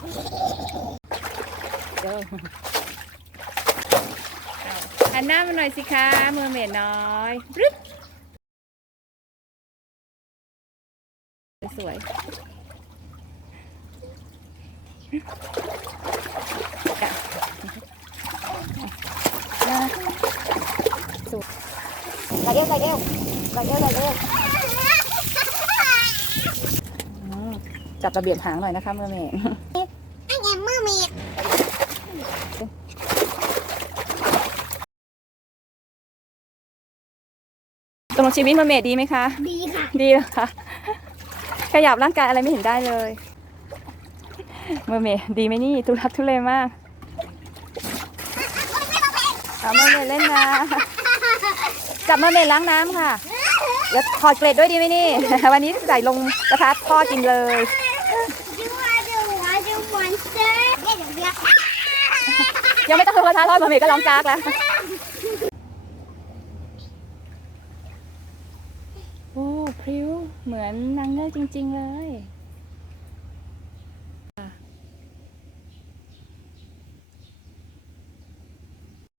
เดี๋ยวเอาหันหน้ามาหน่อยสิคะเมอร์เมดน้อยรึบสวยๆจ้ะอะสวยไก่เดียวไก่เดียวไก่เดียวไก่เดียว อืม จับระเบียบหางหน่อยนะคะเมอร์เมดอันนี้มือมีดตกลงชีวิตเมอร์เมดดีไหมคะ ดีค่ะ ดีเหรอคะขยับร่างกายอะไรไม่เห็นได้เลยเมอร์เมดดีไหมนี่ทุรักทุเลมากเอาเมอร์เมดเล่นนะจับเมอร์เมดล้างน้ำค่ะแล้วถอดเกล็ดด้วยดีไหมนี่ วันนี้ใส่ลงกระทะทอดกินเลย ยังไม่ต้องลงกระทะทอดเมอร์เองก็ร้องจากแล้วโอ้พริ้วเหมือนนางเงือกจริง ๆ เลย